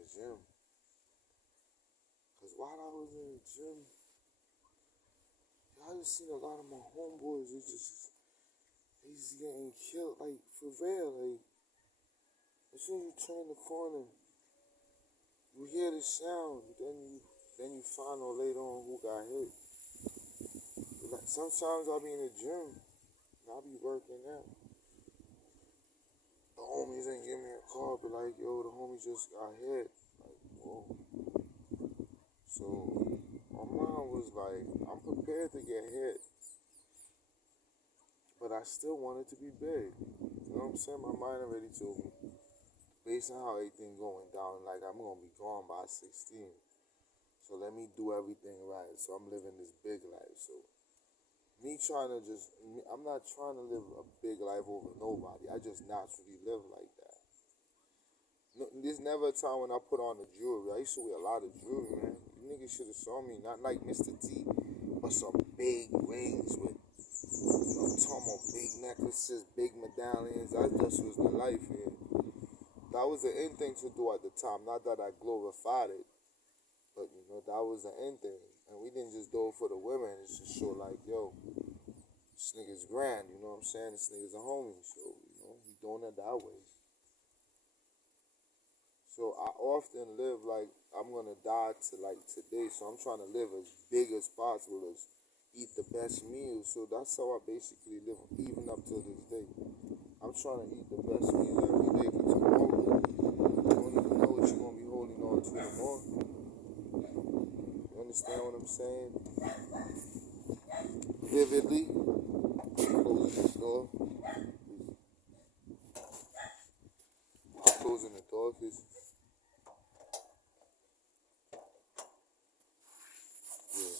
the gym. Cause while I was in the gym, I just seen a lot of my homeboys. They just getting killed, like for real. Like as soon as you turn the corner, you hear the sound. Then you find out later on who got hit. Like sometimes I'll be in the gym, and I'll be working out. The homies ain't give me a call, but like, yo, the homie just got hit. Like, whoa. So my mind was like, I'm prepared to get hit, but I still wanted to be big. You know what I'm saying? My mind already told me, based on how everything going down, like I'm gonna be gone by 16. So let me do everything right. So I'm living this big life. So I'm not trying to live a big life over nobody. I just naturally live like that. No, there's never a time when I put on the jewelry. I used to wear a lot of jewelry, man. You niggas should have saw me, not like Mr. T, but some big rings with, talking about big necklaces, big medallions. That just was the life here. That was the end thing to do at the time. Not that I glorified it, but that was the end thing. And we didn't just do it for the women. It's just show like, yo, this nigga's grand. You know what I'm saying? This nigga's a homie. So he doing it that way. So I often live like I'm gonna die to like today. So I'm trying to live as big as possible, as eat the best meals. So that's how I basically live, even up till this day. I'm trying to eat the best meal every day for tomorrow. You don't even know what you're gonna be holding on to tomorrow. You understand what I'm saying? Vividly. Closing the door. Closing the door because yeah.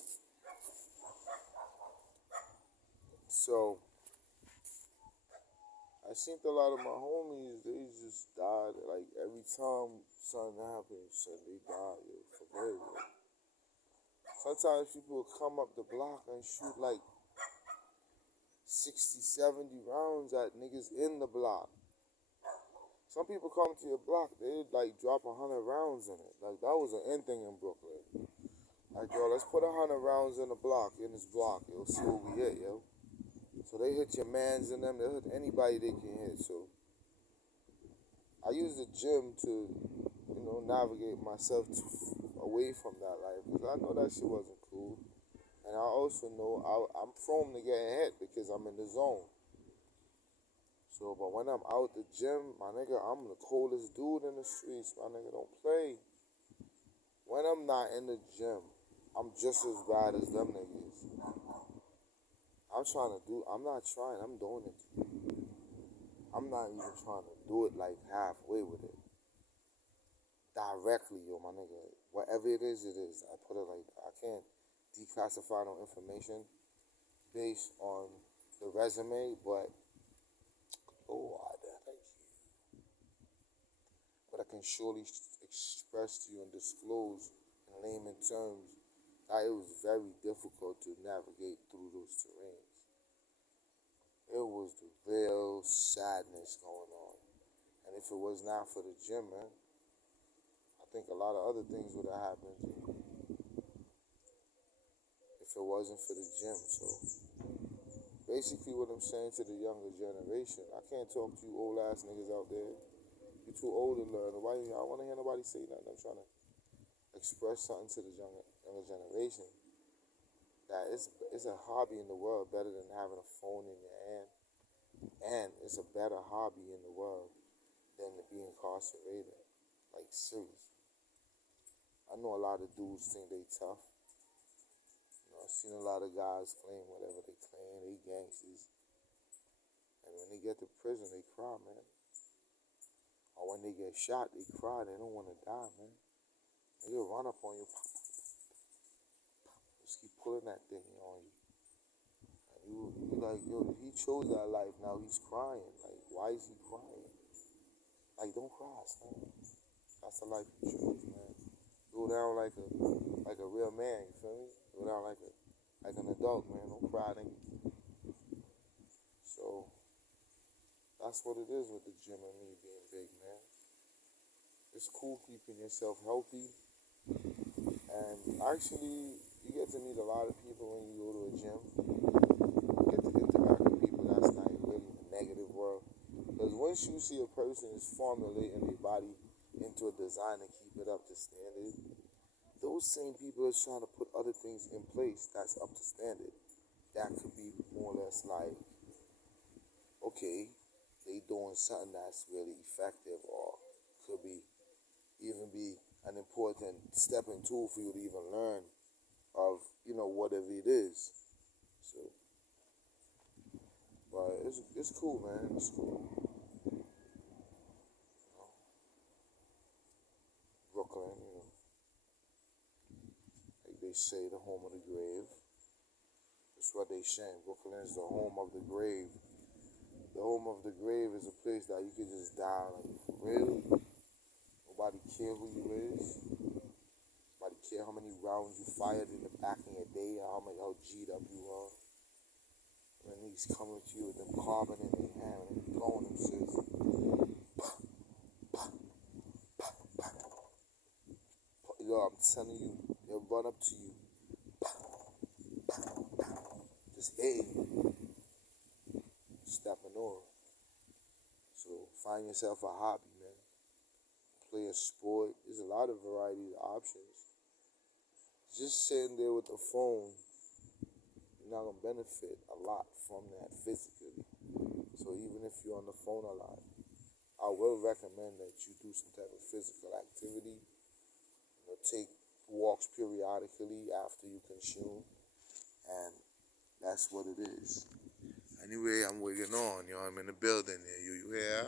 So I seen a lot of my homies, they just died. Like every time something happens, they die, yo, for real, yo. Sometimes people will come up the block and shoot like 60, 70 rounds at niggas in the block. Some people come to your block, they'd like drop 100 rounds in it. Like that was an end thing in Brooklyn. Like, yo, let's put 100 rounds in the block, in this block, yo, see what we hit, yo. So they hit your mans in them, they hit anybody they can hit. So I use the gym to, navigate myself away from that life. Because I know that shit wasn't cool. And I also know I'm prone to getting hit because I'm in the zone. So, but when I'm out the gym, my nigga, I'm the coldest dude in the streets. My nigga, don't play. When I'm not in the gym, I'm just as bad as them niggas. I'm not trying, I'm doing it. I'm not even trying to do it like halfway with it. Directly, yo, my nigga. Whatever it is, it is. I put it like that. I can't declassify no information based on the resume, but I can surely express to you and disclose in layman terms that it was very difficult to navigate through those terrains. It was the real sadness going on. And if it was not for the gym, man, I think a lot of other things would have happened if it wasn't for the gym. So basically what I'm saying to the younger generation, I can't talk to you old ass niggas out there. You're too old to learn. I don't want to hear nobody say nothing. I'm trying to express something to the younger generation that it's a hobby in the world better than having a phone in your hand. And it's a better hobby in the world than to be incarcerated. Like, seriously. I know a lot of dudes think they tough. I've seen a lot of guys claim whatever they claim, they gangsters. And when they get to prison, they cry, man. Or when they get shot, they cry. They don't want to die, man. They'll run up on you, just keep pulling that thing on you. And you like, yo, he chose that life. Now he's crying. Like, why is he crying? Like, don't cry, son. That's the life you chose, man. Go down like a real man. You feel me? Go down like an adult, man. Don't cry, nigga. So that's what it is with the gym and me being big, man. it's cool keeping yourself healthy. And actually, you get to meet a lot of people when you go to a gym. You get to interact with people that's not really in the negative world. Because once you see a person is formulating their body into a design to keep it up to standard, those same people are trying to put other things in place that's up to standard. That could be more or less like, okay, they doing something that's really effective, or could be even be an important stepping tool for you to even learn of, whatever it is. So, but it's cool, man. It's cool. Brooklyn, like they say, the home of the grave. That's what they say. Brooklyn is the home of the grave. The home of the grave is a place that you can just die, like, for real. Nobody care who you is. Nobody care how many rounds you fired in the back in your day, or how G'd up you are. When he's coming to you with them carbon in their hand and blowing them shit. Yo, I'm telling you, they'll run up to you. Just hitting you. Stepping on. So find yourself a hobby, man. Play a sport. There's a lot of variety of options. Just sitting there with the phone, you're not gonna benefit a lot from that physically. So even if you're on the phone a lot, I will recommend that you do some type of physical activity. Take walks periodically after you consume, and that's what it is. Anyway, I'm wigging on, I'm in the building here. You hear?